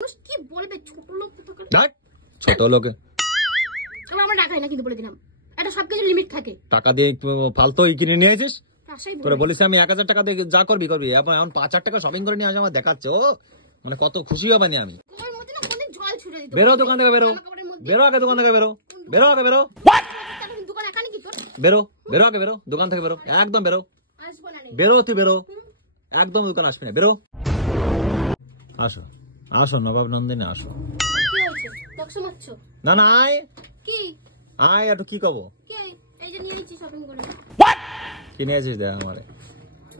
কি বলবে ছোট লোক দেখ ছোট লোকে আমরা টাকা না কিন্তু বলে দিলাম এটা সবকিছু লিমিট থাকে টাকা দিয়ে ফালতু কিনে নিয়ে আসিস আশাই তোরে বলিস আমি 1000 টাকা দিয়ে যা করবি এখন 5000 টাকা শপিং করে নিয়ে আসে আমার দেখাচ্ছে ও মানে কত খুশি হবানি আমি ওর মধ্যে না কোন জল ছুড়ে দিত বেরো দোকান থেকে বেরো বেরো আগে দোকান থেকে বেরো বেরো আগে বেরো দোকান এখানে কি তোর বেরো বেরো আগে বেরো দোকান থেকে বেরো একদম বেরো আসবো না বেরো তুই বেরো একদম দোকান আসবি না বেরো আসো আসো নবাব নন্দিনী আসো কি হইছে দেখছো মারছো না না আয় কি আয় একটু কি কব কি এই যে নিয়ে আইছি শপিং করে কি নিয়ে আসিস দেখ আমারে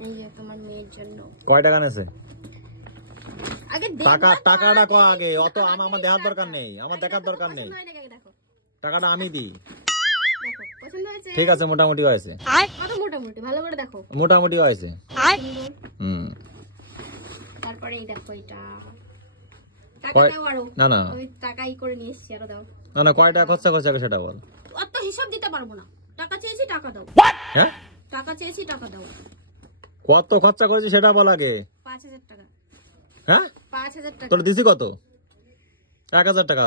এই যে তোমার মেয়ের জন্য কয় টাকা নেছে আগে টাকা টাকাটা কো আগে অত আমার দেখার দরকার নেই আমার দেখার দরকার নেই দেখো টাকাটা আমি দিই দেখো পছন্দ হয়েছে ঠিক আছে মোটামুটি হয়েছে কত মোটামুটি ভালো করে দেখো মোটামুটি হয়েছে হুম তারপরে এই দেখো এটা টাকা কয়- দাও আরো না না আমি টাকাই করে নিয়ে এসেছি আরো দাও না না কয় টাকা খরচা খরচা করে সেটা বল অত হিসাব দিতে পারবো না টাকা চেয়েছি টাকা দাও হ্যাঁ টাকা চেয়েছি টাকা দাও কত খরচা করেছি সেটা বল আগে 5000 টাকা হ্যাঁ 5000 টাকা তোর দিছি কত 1000 টাকা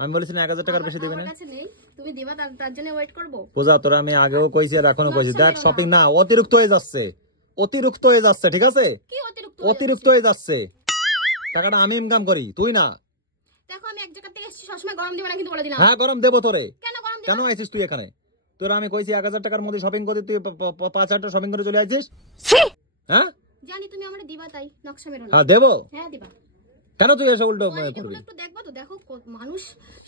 আমি বলেছি না 1000 টাকার বেশি দিবি না আমার কাছে নেই তুমি দিবা তার জন্য ওয়েট করব পূজা তোরা আমি আগেও কইছি আর এখনো কইছি দেখ শপিং না অতিরিক্ত হয়ে যাচ্ছে ঠিক আছে কি অতিরিক্ত অতিরিক্ত হয়ে যাচ্ছে টাকাটা আমি ইনকাম করি তুই না দেখো আমি এক জায়গা থেকে এসেছি সবসময় গরম দিবা না কিন্তু বলে দিলাম হ্যাঁ গরম দেবো তোরে কেন গরম দিবা কেন আইছিস তুই এখানে তোরা আমি কইছি 1000 টাকার মধ্যে শপিং করতে তুই 5000 টাকা শপিং করে চলে আইছিস হ্যাঁ জানি তুমি আমারে দিবা তাই নকশা মেরো না হ্যাঁ দেবো হ্যাঁ দিবা কেন তুই এসে উল্টো এগুলো একটু দেখবা তো দেখো মানুষ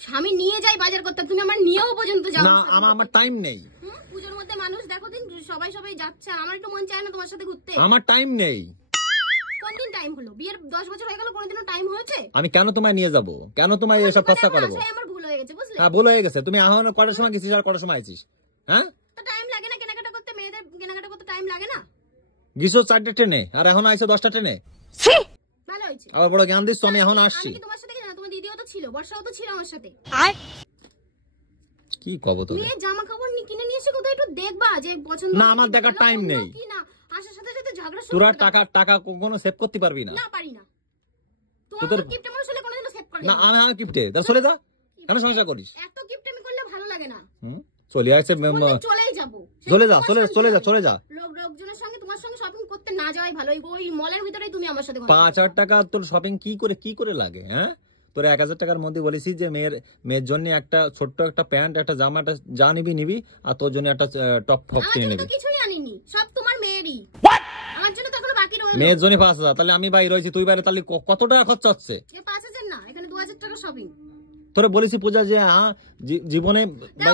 স্বামী নিয়ে যায় বাজার করতে তুমি আমার নিয়েও পর্যন্ত যাও না আমার টাইম নেই পূজোর মধ্যে মানুষ দেখো দিন সবাই যাচ্ছে আমার একটু মন চায় না তোমার সাথে ঘুরতে আমার টাইম নেই কোন দিন টাইম হলো বিয়ের 10 বছর হয়ে গেল কোনদিনও টাইম হয়েছে আমি কেন তোমায় নিয়ে যাব কেন তোমায় এসব খরচা করবো আমার ভুল হয়ে গেছে বুঝলে হ্যাঁ ভুল হয়ে গেছে তুমি এখন কটার সময় গেছিস আর কটার সময় আইছিস হ্যাঁ তো টাইম লাগে না কেনাকাটা করতে মেয়েদের কেনাকাটা করতে টাইম লাগে না গিয়েছো 4টে ট্রেনে আর এখন আইছো 10টা ট্রেনে ভালো হয়েছে আবার বড় জ্ঞান দিচ্ছ আমি এখন আসছি আমি কি তোমার সাথে না তোমার দিদিও তো ছিল বর্ষাও তো ছিল আমার সাথে কি কব তো মেয়ে জামা কাপড় কিনে নিয়ে এসে কোথাও একটু দেখবা যে পছন্দ না আমার দেখার টাইম নেই কি না আসার সাথে সাথে ঝগড়া শুরু তোরা টাকা কোনো সেভ করতে পারবি না না পারি না তোমার গিফট মানুষ হলে কোনোদিনও সেভ করে না আমি কিপটে তাহলে চলে যা কেন সমস্যা করিস এত গিফট আমি করলে ভালো লাগে না চলে আসছে চলেই যাব চলে যা লোকজনের সঙ্গে তোমার সঙ্গে শপিং করতে না যাওয়াই ভালো ওই মলের ভিতরেই তুমি আমার সাথে 5000 টাকা তোর শপিং কি করে লাগে হ্যাঁ তোর 1000 টাকার মধ্যে বলেছিস যে মেয়ের জন্য একটা ছোট্ট একটা প্যান্ট একটা জামা একটা যা নিবি আর তোর জন্য একটা টপ ফপ কিনে নিবি কিছুই আনিনি সব তোমার মেয়েরই আমার জন্য তো এখনো বাকি রইল মেয়ের জন্য 5000 তাহলে আমি বাইরে রয়েছি তুই বাইরে তাহলে কত টাকা খরচা হচ্ছে 5000 না এখানে 2000 টাকা শপিং তোরে বলেছি পূজা যে হ্যাঁ জীবনে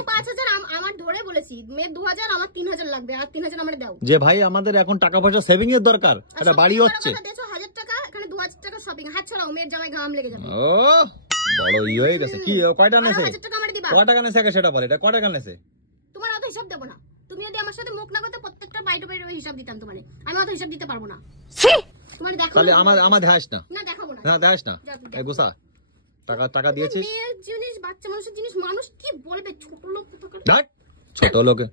5000 আমার ধরে বলেছি মেয়ের 2000 আমার 3000 লাগবে আর 3000 আমারে দাও যে ভাই আমাদের এখন টাকা পয়সা সেভিং এর দরকার এটা বাড়ি হচ্ছে 1000 টাকা এখানে 2000 টাকা শপিং হাত ছাড়াও মেয়ের জামায় ঘাম লেগে যাবে ও বড় হয়ে গেছে কি কয়টা নেছে 1000 টাকা আমারে দিবা কয় টাকা নেছে সেটা বল এটা কয় টাকা নেছে তোমার অত হিসাব দেব না তুমি যদি আমার সাথে মুখ না করতে প্রত্যেকটা বাইরে হিসাব দিতাম তোমারে আমি অত হিসাব দিতে পারবো না তোমার দেখো তাহলে আমার দেখাস না না দেখাবো না না দেখাস না এই গুসা টাকা দিয়েছিস মেয়ের জিনিস বাচ্চা মানুষের জিনিস মানুষ কি বলবে ছোট লোক দেখ ছোট লোকে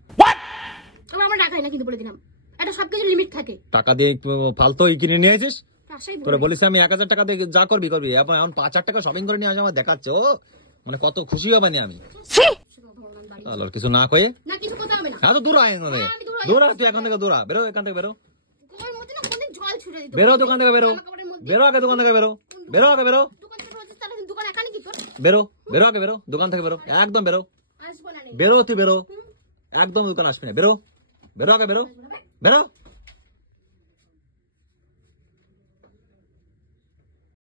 আমরা টাকাই না কিন্তু বলে দিলাম এটা সবকিছু লিমিট থাকে টাকা দিয়ে ফালতু কিনে নিয়ে আসিস আশাই তোরে বলিস আমি 1000 টাকা দিয়ে যা করবি এখন 5000 টাকা শপিং করে নিয়ে আসে আমার দেখাচ্ছে ও মানে কত খুশি হবানি আমি আল্লাহর কিছু না কয়ে না কিছু কথা হবে না হ্যাঁ তো দূর আয় দূর তুই এখান থেকে দূর বেরো এখান থেকে বেরো তোমার মধ্যে না কোন জল ছুড়ে দিত বেরো দোকান থেকে বেরো বেরো আগে দোকান থেকে বেরো আগে বেরো দোকান থেকে হচ্ছে তাহলে দোকান এখানে কি তোর বেরো আগে বেরো দোকান থেকে বেরো একদম বেরো আসবো না বেরো তুই বেরো একদম দোকান আসবি না বেরো আগে বেরো